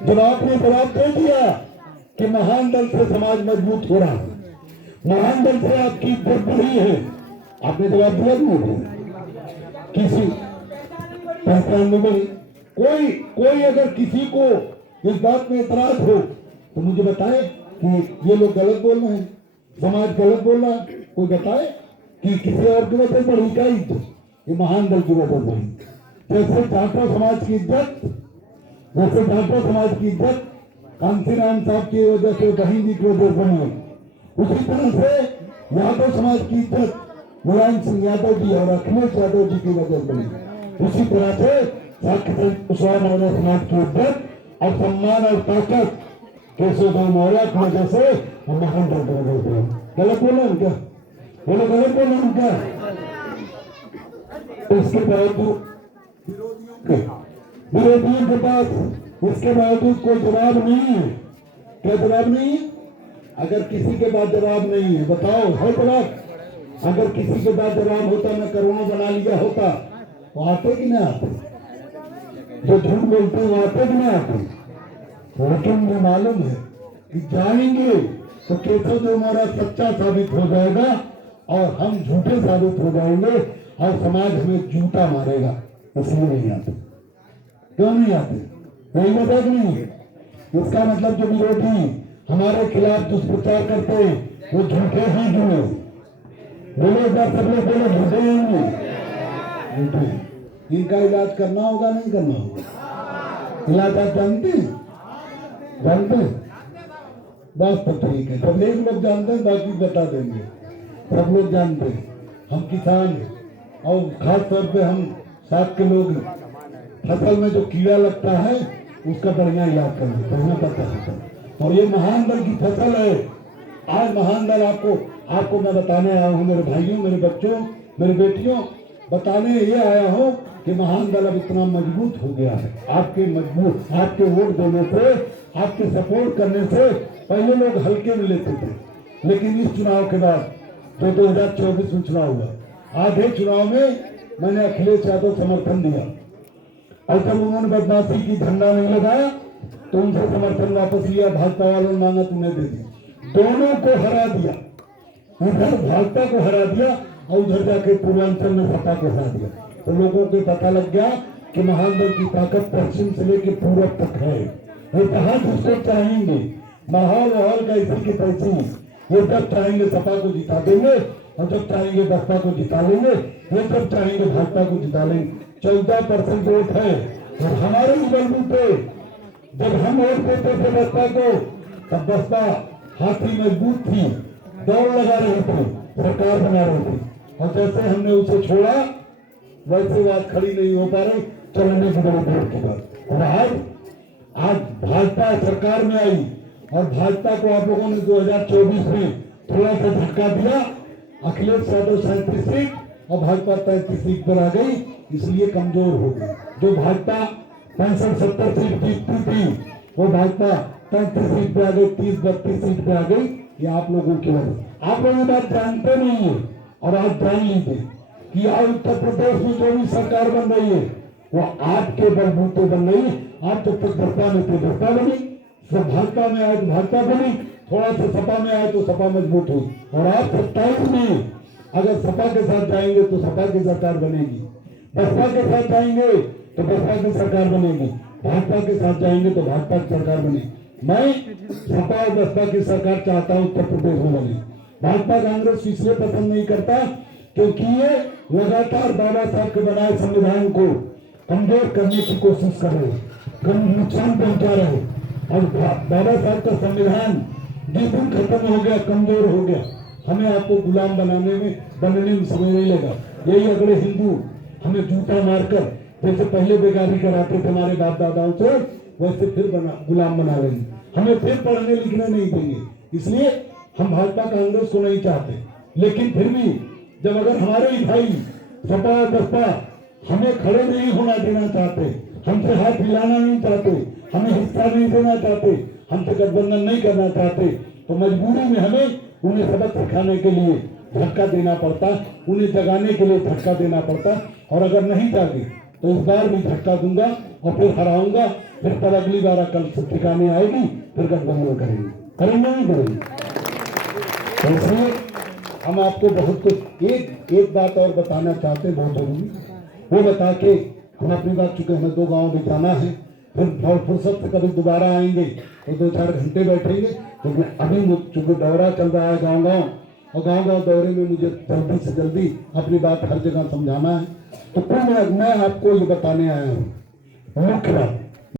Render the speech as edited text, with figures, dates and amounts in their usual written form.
जब आपने जवाब दे दिया कि महान दल से समाज मजबूत हो रहा है, महान दल से आपकी इज्जत बढ़ी है, आपने जवाब दिया नहीं? किसी पहचान में नहीं। कोई अगर किसी को इस बात में इतराज हो तो मुझे बताए कि ये लोग गलत बोल रहे हैं, समाज गलत बोल रहा है। कोई बताए कि किसी और की वजह से बढ़ी क्या इज्जत? ये महान दल की वजह से बढ़ी। जैसे ठाकुर समाज की इज्जत, जैसे ठाकुर समाज की इज्जत कांसीराम साहब की वजह से, बहन जी की वजह से बनी, उसी तरह से यादव समाज की इज्जत मुलायम सिंह यादव जी और अखिलेश यादव जी की वजह से बनी। उसी तरह से कुशवाहा मौर्य समाज की इज्जत और सम्मान और ताकत केशव भाई मौर्य की वजह से हम महान दल बन गए। गलत बोला हम क्या? बोलो गलत बोला हम क्या? इसके बावजूद विरोधियों के पास इसके बावजूद कोई जवाब नहीं है। क्या जवाब नहीं है? अगर किसी के पास जवाब नहीं है, बताओ है जवाब? अगर किसी के पास जवाब होता, मैं करोड़ों बना लिया होता, तो आते कि नहीं आते? जो झूठ बोलते हैं आते कि नहीं आते? लेकिन मुझे मालूम है कि जाएंगे तो केशव देव मौर्य सच्चा साबित हो जाएगा और हम झूठे साबित हो जाएंगे और समाज हमें जूता मारेगा। इसलिए नहीं आते। क्यों नहीं आते? नहीं वजह नहीं है। इसका मतलब जो विरोधी हमारे खिलाफ दुष्प्रचार करते हैं वो झूठे हैं। क्यों बोलो? सब लोग बोलो झूठे हैं। झूठे। इनका इलाज करना होगा, नहीं करना होगा? इलाज आप जानते हैं? जानते हैं? बस तो ठीक है। सब एक लोग जानते हैं, बाकी बता देंगे। सब लोग जानते हैं। हम किसान और खास तौर पे हम साथ के लोग, फसल में जो कीड़ा लगता है उसका बढ़िया इलाज करना हमें पता है। और ये महान दल की फसल है। आज महान दल आपको मैं बताने आया हूँ, मेरे भाइयों, मेरे बच्चों, मेरे बेटियों, बताने ये आया हूँ कि महान दल अब इतना मजबूत हो गया है। आपके वोट देने से, आपके सपोर्ट करने से पहले लोग हल्के में लेते थे, लेकिन इस चुनाव के बाद जो 2024 में चुनाव हुआ, आधे चुनाव में मैंने अखिलेश यादव समर्थन दिया और जब उन्होंने बदमाशी की, झंडा नहीं लगाया, तो उनसे समर्थन वापस लिया। भाजपा वालों ने मांगा, तुमने दे दी। दोनों को हरा दिया। उधर भाजपा को हरा दिया और उधर जाके पूर्वांचल में सपा को हरा दिया। तो लोगों को पता लग गया कि महान दल की ताकत पश्चिम से लेकर पूरब तक है। वो कहाँ जिसको चाहेंगे, माहौल का इसी की तैसी। वो जब चाहेंगे सपा को जिता देंगे और जब चाहेंगे बसपा को जिता लेंगे, वो जब चाहेंगे भाजपा को जिता लेंगे। 14% वोट है और हमारे बलबूते जब हम वोट देते थे बसपा को, तब बसपा हाथी मजबूत थी, दौड़ लगा रही थी, सरकार बना रही थी। और जैसे हमने उसे छोड़ा वैसे बात खड़ी नहीं हो पा रही, चलने की बड़ी देर की बात। और आज भाजपा सरकार में आई और भाजपा को आप लोगों ने 2024 में थोड़ा सा धक्का दिया। अखिलेश यादव 37 सीट और भाजपा 33 सीट पर आ गई, इसलिए कमजोर हो गई। जो भाजपा 65-70 सीट जीतती थी, वो भाजपा 33 सीट पे आ गई, 30-32 सीट पे आ गई। ये आप लोगों की वजह। आप लोग ये बात जानते नहीं है और आज जान लीजिए कि आज उत्तर प्रदेश में जो भी सरकार बन रही है वो आपके बलबूते बन रही। आप जब तक बसपा में थे बसपा बनी, जब भाजपा में आए तो भाजपा बनी, थोड़ा सा सपा में आए तो सपा मजबूत हुई। और आप 27 में अगर सपा के साथ जाएंगे तो सपा की सरकार बनेगी, बसपा के साथ जाएंगे तो बसपा की सरकार बनेगी, भाजपा के साथ जाएंगे तो भाजपा की सरकार बनेगी। मैं सपा और बसपा की सरकार चाहता हूं उत्तर प्रदेश में बने। भाजपा कांग्रेस इसलिए पसंद नहीं करता क्योंकि ये लगातार बाबा साहब के बनाए संविधान को कमजोर करने की कोशिश कर रहे, नुकसान पहुंचा रहे। और बाबा साहब का संविधान जिस दिन खत्म हो गया, कमजोर हो गया, हमें आपको गुलाम बनने में समय नहीं लगा। यही अगले हिंदू हमें जूता मारकर जैसे पहले बेगारी कराते थे हमारे बाप दादाओं से, वैसे फिर गुलाम बना रहे हैं। हमें फिर पढ़ने लिखने नहीं देंगे। इसलिए हम भाजपा कांग्रेस को नहीं चाहते। लेकिन फिर भी जब अगर हमारे ही भाई सपा बसपा हमें खड़े नहीं होना देना चाहते, हमसे हाथ मिलाना नहीं चाहते, हमें हिस्सा नहीं देना चाहते, हमसे गठबंधन नहीं करना चाहते, तो मजबूरी में हमें उन्हें सबक सिखाने के लिए धक्का देना पड़ता, उन्हें जगाने के लिए धक्का देना पड़ता। और अगर नहीं जागे तो इस बार भी झटका दूंगा और फिर हराऊंगा, फिर तब अगली बार अकल ठिकाने आएगी, फिर गठबंधन करेंगे, करेंगे नहीं करेंगे। तो इसलिए हम आपको बहुत कुछ एक बात और बताना चाहते हैं, बहुत जरूरी, वो बता के हम अपनी बात, चुके हमें 2 गांव भी जाना है, फिर फुर्सत से कभी दोबारा आएंगे तो 2-4 घंटे बैठेंगे, क्योंकि अभी चूंकि दौरा चल रहा है गांव गांव, और गांव गांव दौरे में मुझे जल्दी से जल्दी अपनी बात हर जगह समझाना है। तो फिर मैं आपको ये बताने आया हूँ मुख्य बात,